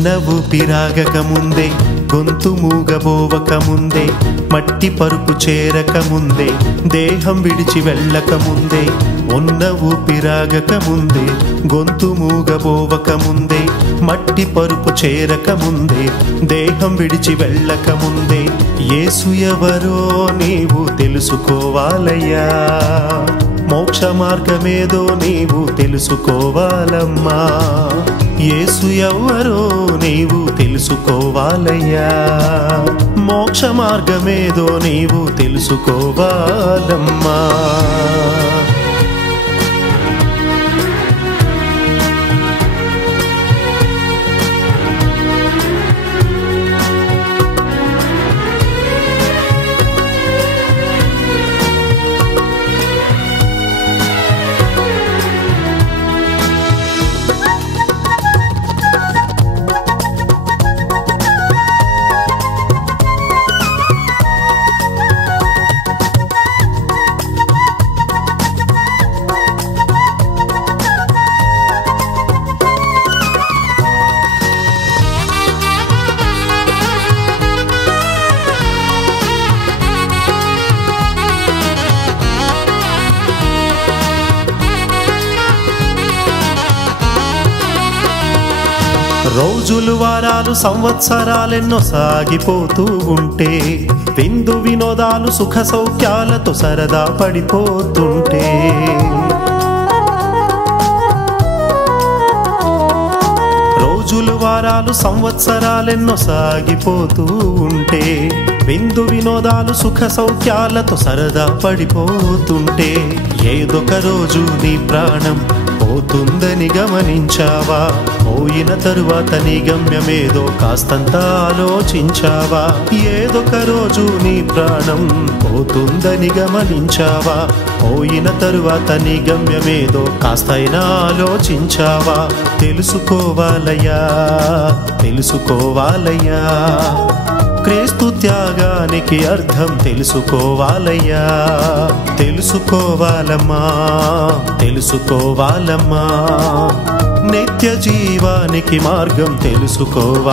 ఉన్న ఊపిరాగక ముందే, గొంతు మూగబోవక ముందే, మట్టి పరుపు చేరక ముందే, దేహం విడిచి వెళ్ళక ముందే, ఉన్న ఊపిరాగక ముందే, గొంతు మూగబోవక ముందే, మట్టి పరుపు చేరక ముందే, దేహం విడిచి వెళ్ళక ముందే, యేసు ఎవరో నీవు తెలుసుకోవాలయ్యా, మోక్ష మార్గమేదో నీవు తెలుసుకోవాలమ్మా, యేసు ఎవరో నీవు తెలుసుకోవాలయ్యా, మోక్ష మార్గమేదో నీవు తెలుసుకోవాలమ్మా. రోజులు వారాలు సంవత్సరాలెన్నో సాగిపోతూ ఉంటే, విందు వినోదాలు సుఖ సౌఖ్యాలతో సరదా పడిపోతుంటే, రోజులు వారాలు సంవత్సరాలెన్నో సాగిపోతూ ఉంటే, విందు వినోదాలు సుఖ సౌఖ్యాలతో సరదా పడిపోతుంటే, ఏదొక రోజు నీ ప్రాణం పోతుందని గమనించావా, పోయిన తరువాత నీ గమ్యమేదో కాస్తంత ఆలోచించావా, ఏదొక రోజు నీ ప్రాణం పోతుందని గమనించావా, పోయిన తరువాత నీ గమ్యమేదో కాస్తైనా ఆలోచించావా, తెలుసుకోవాలయ్యా తెలుసుకోవాలయ్యా, క్రీస్తు త్యాగానికి అర్థం తెలుసుకోవాలయ్యా, తెలుసుకోవాలమ్మా తెలుసుకోవాలమ్మా, నిత్య జీవానికి మార్గం తెలుసుకోవాలమ్మా.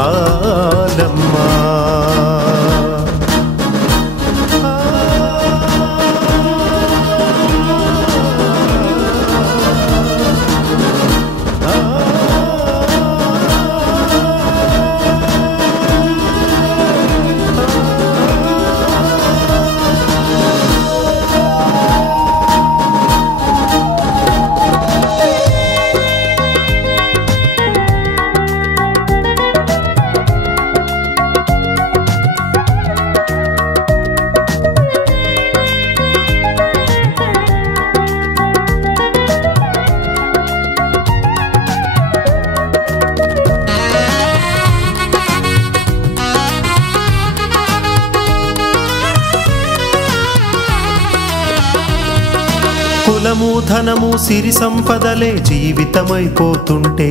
కులము ధనము సిరి సంపదలే జీవితమైపోతుంటే,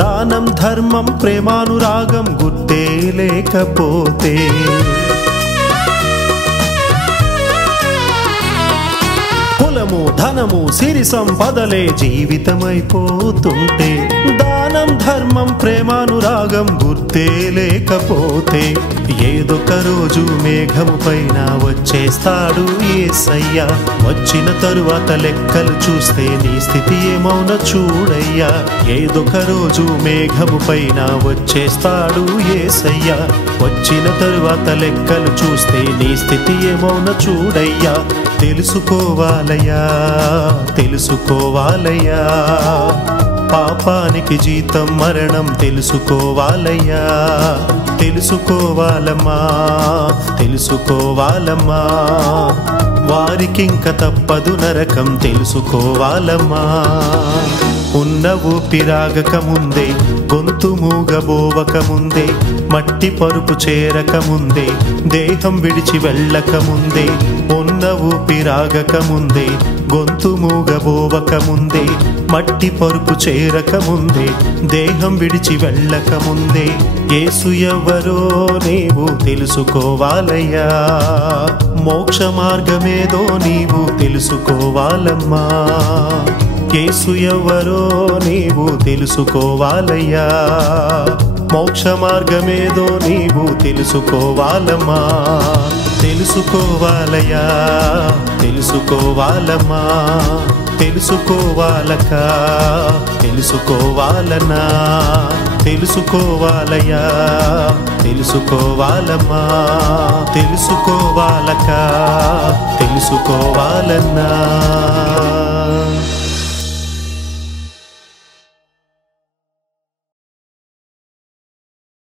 దానం ధర్మం ప్రేమానురాగం గుర్తే లేకపోతే, కులము ధనము సిరి సంపదలే జీవితమైపోతుంటే, దానం ధర్మం ప్రేమానురాగం గుర్తే లేకపోతే, ఏదొక రోజు మేఘము పైన వచ్చేస్తాడు యేసయ్యా, వచ్చిన తరువాత లెక్కలు చూస్తే నీ స్థితి ఏమౌన చూడయ్యా, ఏదొక రోజు మేఘము పైన వచ్చేస్తాడు యేసయ్యా, వచ్చిన తరువాత లెక్కలు చూస్తే నీ స్థితి ఏమౌన చూడయ్యా, తెలుసుకోవాలయ్యా తెలుసుకోవాలయ్యా, పాపానికి జీతం మరణం తెలుసుకోవాలయ్యా, తెలుసుకోవాలమ్మా తెలుసుకోవాలమ్మా, వారికింక తప్పదు నరకం తెలుసుకోవాలమ్మా. ఉన్న ఊపిరాగక ముందే, గొంతు మూగబోవక ముందే, మట్టి పరుపు చేరక ముందే, దేహం విడిచి వెళ్ళక ముందే, ఉన్న ఊపిరాగక ముందే, గొంతు మూగబోవక ముందే, మట్టి పరుపు చేరక ముందే, దేహం విడిచి వెళ్ళక ముందే, యేసు ఎవరో నీవు తెలుసుకోవాలయ్యా, మోక్ష మార్గమేదో నీవు తెలుసుకోవాలమ్మా, యేసు ఎవరో నీవు తెలుసుకోవాలయ్యా, మోక్ష మార్గమేదో నీవు తెలుసుకోవాలమ్మా, తెలుసుకోవాలయా, తెలుసుకోవాలమ్మా, తెలుసుకోవాలక, తెలుసుకోవాలనా, తెలుసుకోవాలయా, తెలుసుకోవాలమ్మా, తెలుసుకోవాలక, తెలుసుకోవాలన్నా.